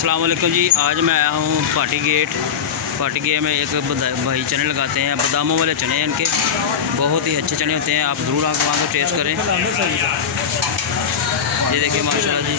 अस्सलाम वालेकुम जी। आज मैं आया हूँ पार्टी गेट में। एक भाई चने लगाते हैं, बादामों वाले चने हैं इनके, बहुत ही अच्छे चने होते हैं। आप ज़रूर आकर वहाँ को टेस्ट करें। ये देखिए माशाल्लाह जी,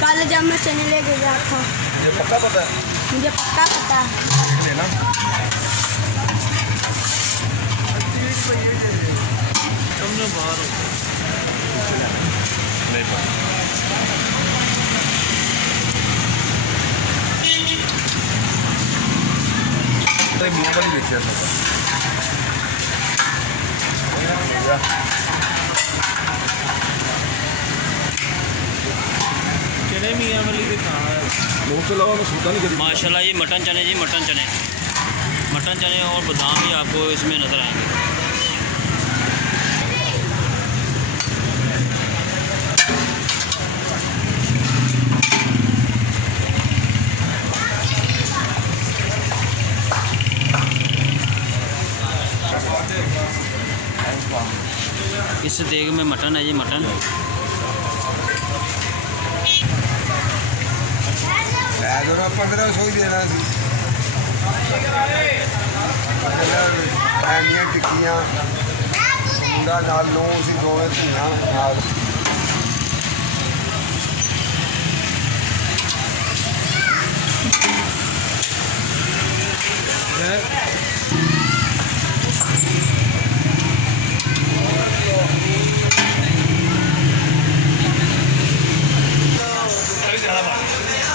कल जब मैं चने लेके गया था, मुझे पक्का पता है, मुझे पक्का पता है। लेना तुमने बाहर नहीं पता। मियाँ वाली देखिए चने मियाँ वाली के कहाँ है? लोग तो लगा मैं सूखा नहीं करी। माशाल्लाह ये मटन चने जी, मटन चने और बादाम भी आपको इसमें नज़र आएंगे। इस देग में मटन है जी, मटन 1500 ही देना टिक्कियां मुंडा नाल लो सी दोवें धीआं नाल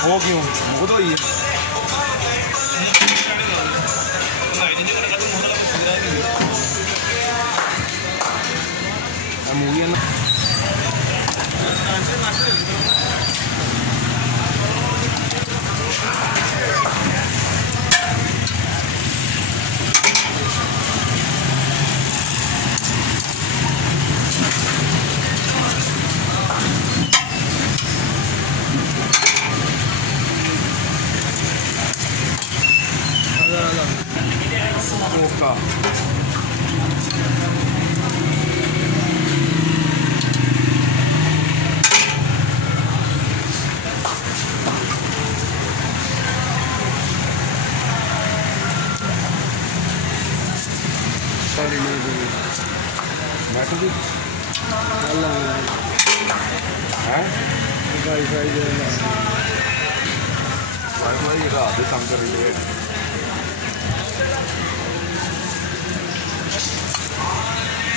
वो क्यों मुझे तो ये मूवी है ना का रात काम कर रही है।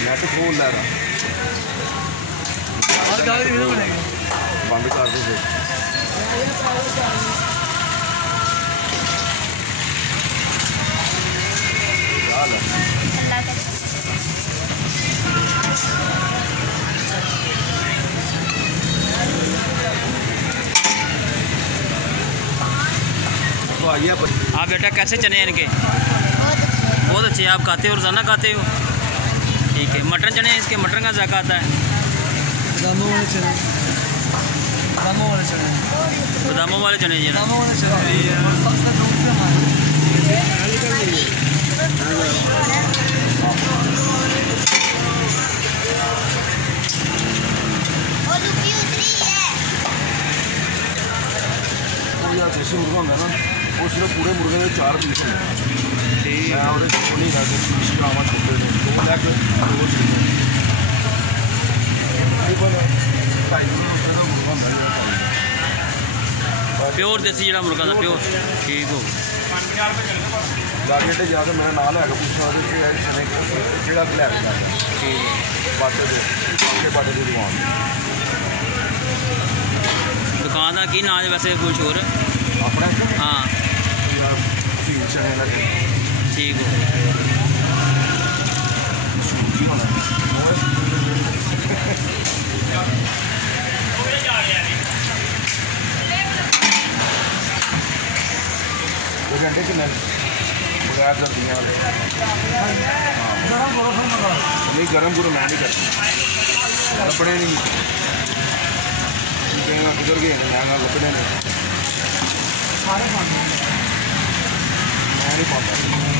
मैं तो खोल ला रहा बंद कर दो फिर। तो आइए आप बेटा कैसे चने हैं इनके? बहुत अच्छे। आप खाते हो, रोज़ाना खाते हो? ठीक है। मटन चने इसके, मटन का जायका आता है। बादामों वाले चने बादामों वाले चने जी ना। देसी मुर्गा होंगे ना, वो सिर्फ पूरे मुर्गे में 4 पीस होंगे। ठीक है। और नहीं खाते पीस कामा छोटे ने 2 लाख 2 प्योर देसी जड़ा मुर्गा था, प्योर। ठीक हो लागे तो ज़्यादा मेरा नाम है पूछना चने केड़ा लैके जाता। ठीक है। बाटे की दुकान का की नाम है वैसे कुछ और अपने? हाँ ठीक हो। ही होना घंटे कितने बगैर सर्दियाँ नहीं गर्म गुरम मैं नहीं करता लपड़े नहीं गुजर गए मैं लपड़े नहीं सारे पाते हैं मैं नहीं पाता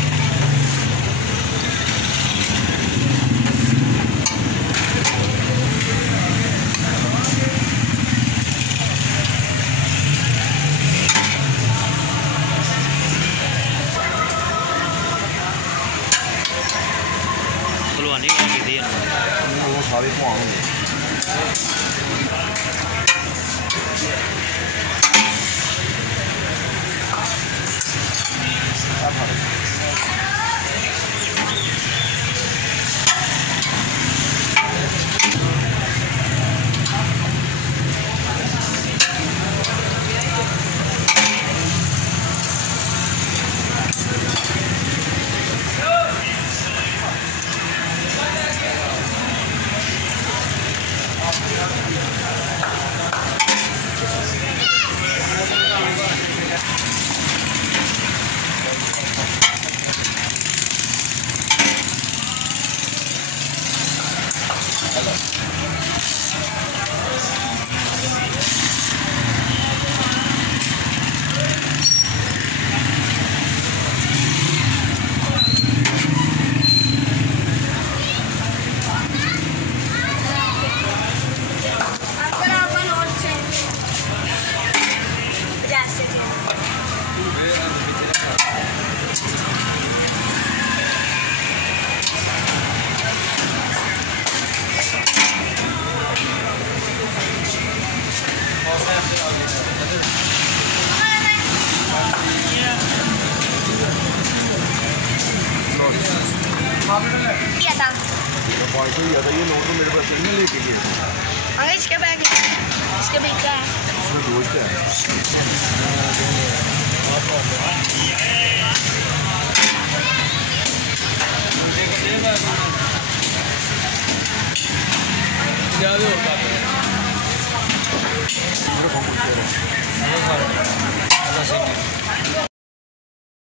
भलवानी की वो सारे भुआं होंगे किया था 500 ही आता ये नोट तो मेरे पास नहीं लेके गए अगर इसके बैग क्या है उसमें दोस्त है